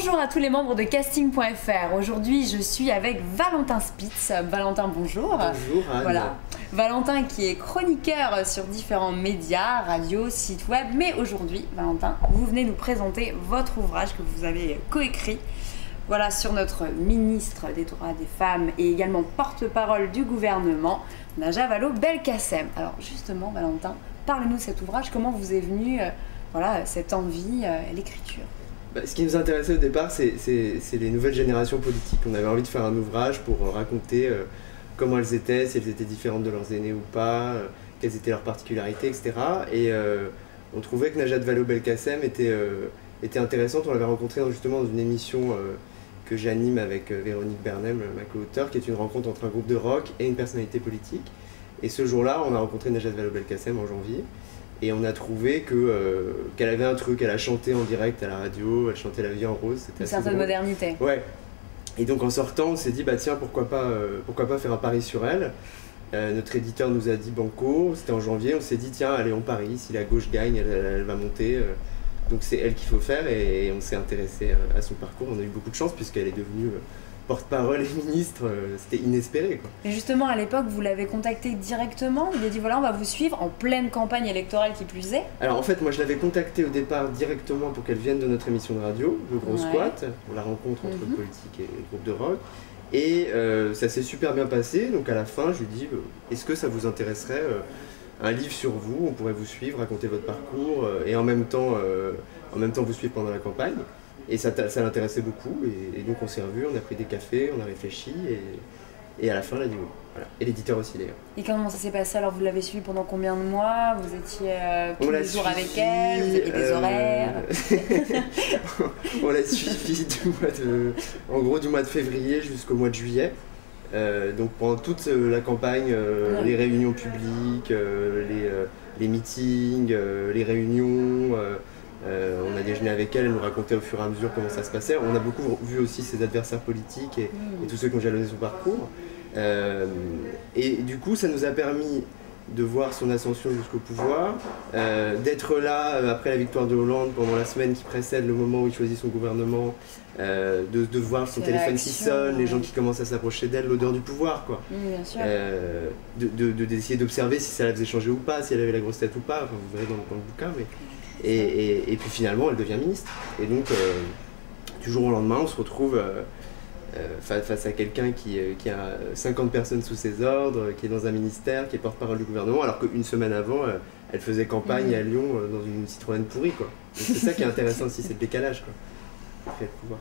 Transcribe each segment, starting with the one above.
Bonjour à tous les membres de casting.fr. Aujourd'hui, je suis avec Valentin Spitz. Valentin, bonjour. Bonjour Anne. Voilà. Valentin qui est chroniqueur sur différents médias, radio, sites web. Mais aujourd'hui, Valentin, vous venez nous présenter votre ouvrage que vous avez coécrit. Voilà, sur notre ministre des droits des femmes et également porte-parole du gouvernement, Najat Vallaud-Belkacem. Alors justement, Valentin, parle-nous de cet ouvrage. Comment vous est venue cette envie et l'écriture? Ce qui nous intéressait au départ, c'est les nouvelles générations politiques. On avait envie de faire un ouvrage pour raconter comment elles étaient, si elles étaient différentes de leurs aînés ou pas, quelles étaient leurs particularités, etc. Et on trouvait que Najat Vallaud-Belkacem était intéressante. On l'avait rencontrée justement dans une émission que j'anime avec Véronique Bernem, ma co-auteure, qui est une rencontre entre un groupe de rock et une personnalité politique. Et ce jour-là, on a rencontré Najat Vallaud-Belkacem en janvier. Et on a trouvé qu'elle avait un truc, elle a chanté en direct à la radio, elle chantait La vie en rose. Une certaine modernité. Ouais. Et donc en sortant, on s'est dit, bah tiens, pourquoi pas faire un pari sur elle. Notre éditeur nous a dit banco, c'était en janvier, on s'est dit, tiens, allez, on parie, si la gauche gagne, elle va monter. Donc c'est elle qu'il faut faire et on s'est intéressé à son parcours. On a eu beaucoup de chance puisqu'elle est devenue porte-parole et ministre, c'était inespéré, quoi. Et justement, à l'époque, vous l'avez contacté directement, il a dit voilà, on va vous suivre en pleine campagne électorale qui plus est. Alors en fait, moi je l'avais contactée au départ directement pour qu'elle vienne de notre émission de radio, Le Gros Squat, pour la rencontre entre le politique et le groupe de rock. Et ça s'est super bien passé, donc à la fin, je lui dis est-ce que ça vous intéresserait un livre sur vous, on pourrait vous suivre, raconter votre parcours et en même temps vous suivre pendant la campagne. Et ça l'intéressait beaucoup, et donc on s'est revus, on a pris des cafés, on a réfléchi, et à la fin, elle a dit oui. Voilà. Et l'éditeur aussi d'ailleurs. Et comment ça s'est passé? Alors vous l'avez suivi pendant combien de mois? Vous étiez tous les jours avec elle? Vous aviez des horaires? On l'a suivi du mois de février jusqu'au mois de juillet. Donc pendant toute la campagne, les réunions publiques, les meetings, les réunions... on a déjeuné avec elle, elle nous racontait au fur et à mesure comment ça se passait. On a beaucoup vu aussi ses adversaires politiques et tous ceux qui ont jalonné son parcours. Et du coup, ça nous a permis de voir son ascension jusqu'au pouvoir, d'être là après la victoire de Hollande pendant la semaine qui précède le moment où il choisit son gouvernement, de voir son téléphone qui sonne, les gens qui commencent à s'approcher d'elle, l'odeur du pouvoir, quoi. Bien sûr. D'essayer d'observer si ça la faisait changer ou pas, si elle avait la grosse tête ou pas, enfin, vous verrez dans le bouquin, mais... Et puis finalement, elle devient ministre. Et donc, du jour au lendemain, on se retrouve face à quelqu'un qui a 50 personnes sous ses ordres, qui est dans un ministère, qui est porte-parole du gouvernement, alors qu'une semaine avant, elle faisait campagne à Lyon dans une Citroën pourrie, quoi. Donc c'est ça qui est intéressant aussi, c'est le décalage, quoi. Après le pouvoir.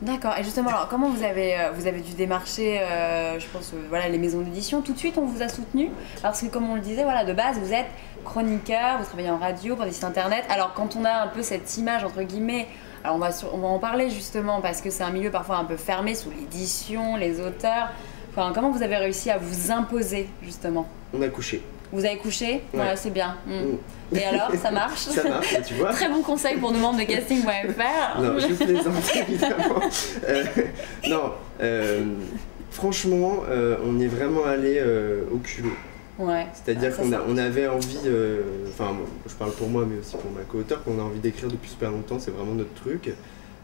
D'accord. Et justement, alors, comment vous avez dû démarcher, je pense, les maisons d'édition? Tout de suite, on vous a soutenu? Parce que comme on le disait, voilà, de base, vous êtes chroniqueur, vous travaillez en radio, pour des sites internet. Alors quand on a un peu cette image, entre guillemets, alors on va en parler justement, parce que c'est un milieu parfois un peu fermé sous l'édition, les auteurs. Enfin, comment vous avez réussi à vous imposer, justement? On a couché. Vous avez couché? Ouais, c'est bien. Et alors, ça marche? Ça marche, tu vois. Très bon conseil pour nos membres de casting.fr. Non, je plaisante, évidemment. Franchement, on est vraiment allé au culot. Ouais. C'est-à-dire qu'on avait envie, enfin je parle pour moi mais aussi pour ma co-auteure, qu'on a envie d'écrire depuis super longtemps, c'est vraiment notre truc.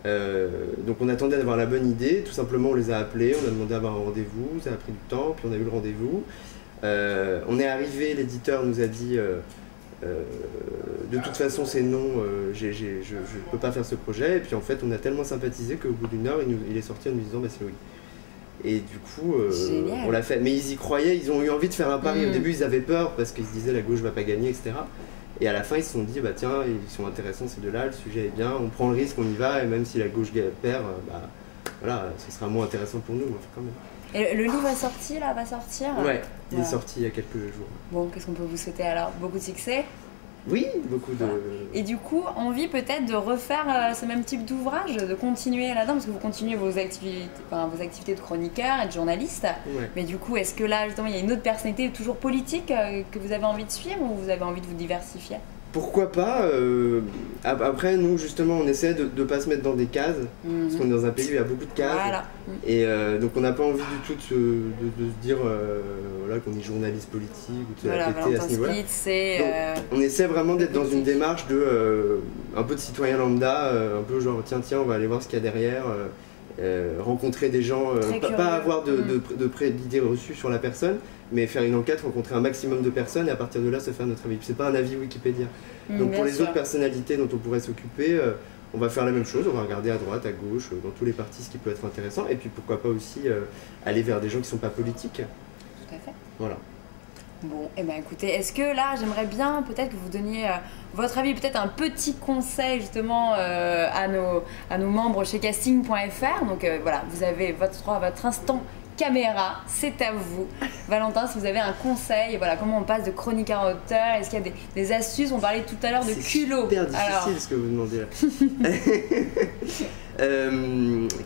Donc on attendait d'avoir la bonne idée, tout simplement on les a appelés, on a demandé d'avoir un rendez-vous, ça a pris du temps, puis on a eu le rendez-vous. On est arrivé, l'éditeur nous a dit de toute façon c'est non, je ne peux pas faire ce projet, et puis en fait on a tellement sympathisé qu'au bout d'une heure il est sorti en nous disant bah c'est oui. Et du coup, on l'a fait. Mais ils y croyaient, ils ont eu envie de faire un pari. Au début, ils avaient peur parce qu'ils se disaient la gauche va pas gagner, etc. Et à la fin, ils se sont dit, bah tiens, ils sont intéressants ces deux-là, le sujet est bien, on prend le risque, on y va, et même si la gauche perd, voilà, ce sera moins intéressant pour nous, mais enfin, quand même. Et le livre est sorti, là, va sortir? Ouais, il est sorti il y a quelques jours. Bon, qu'est-ce qu'on peut vous souhaiter alors? Beaucoup de succès? Oui, beaucoup de... Et du coup, envie peut-être de refaire ce même type d'ouvrage, de continuer là-dedans, parce que vous continuez vos activités de chroniqueur et de journaliste. Ouais. Mais du coup, est-ce que là, justement, il y a une autre personnalité toujours politique que vous avez envie de suivre, ou vous avez envie de vous diversifier? pourquoi pas après, nous, justement, on essaie de ne pas se mettre dans des cases, parce qu'on est dans un pays où il y a beaucoup de cases. Voilà. Et donc, on n'a pas envie du tout de se dire voilà, qu'on est journaliste politique ou de se la péter à ce niveau-là. On essaie vraiment d'être dans une démarche de un peu de citoyen lambda, un peu genre tiens, on va aller voir ce qu'il y a derrière. Rencontrer des gens, pas avoir d'idées reçues sur la personne, mais faire une enquête, rencontrer un maximum de personnes et à partir de là se faire notre avis. C'est pas un avis Wikipédia. Donc pour les autres personnalités dont on pourrait s'occuper, on va faire la même chose, on va regarder à droite, à gauche, dans tous les partis ce qui peut être intéressant, et puis pourquoi pas aussi aller vers des gens qui sont pas politiques. Tout à fait. Voilà. Bon, et ben écoutez, est-ce que là, j'aimerais bien peut-être que vous donniez votre avis, peut-être un petit conseil justement à nos membres chez casting.fr. Donc voilà, vous avez votre instant caméra, c'est à vous. Valentin, si vous avez un conseil, voilà, comment on passe de chroniqueur à auteur, est-ce qu'il y a des astuces? On parlait tout à l'heure de culot. C'est super difficile ce que vous demandez là.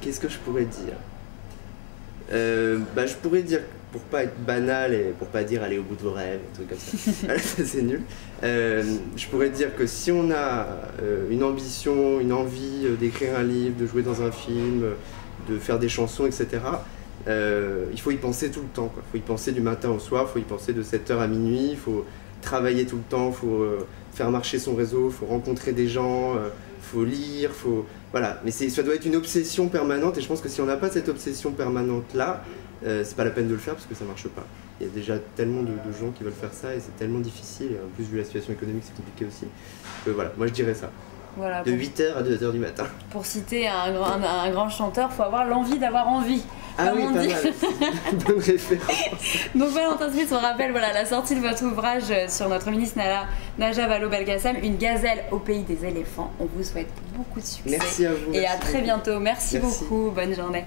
Qu'est-ce que je pourrais dire? Je pourrais dire, pour pas être banal et pour pas dire aller au bout de vos rêves, un truc comme ça, ça c'est nul. Je pourrais dire que si on a une ambition, une envie d'écrire un livre, de jouer dans un film, de faire des chansons, etc., il faut y penser tout le temps, quoi. Il faut y penser du matin au soir, il faut y penser de 7h à minuit, il faut travailler tout le temps, il faut faire marcher son réseau, il faut rencontrer des gens, il faut lire, voilà. Mais ça doit être une obsession permanente et je pense que si on n'a pas cette obsession permanente-là, c'est pas la peine de le faire parce que ça marche pas. Il y a déjà tellement de gens qui veulent faire ça et c'est tellement difficile, et en plus vu la situation économique c'est compliqué aussi. Voilà, moi je dirais ça. Voilà, de 8h à 2h du matin. Pour citer un grand chanteur, il faut avoir l'envie d'avoir envie. Ah oui, pas mal. Bonne référence. Donc Valentin Smith, on rappelle la sortie de votre ouvrage sur notre ministre Najat Vallaud-Belkacem, Une gazelle au pays des éléphants. On vous souhaite beaucoup de succès. Merci à vous. Et à très bientôt. Merci beaucoup. Bonne journée.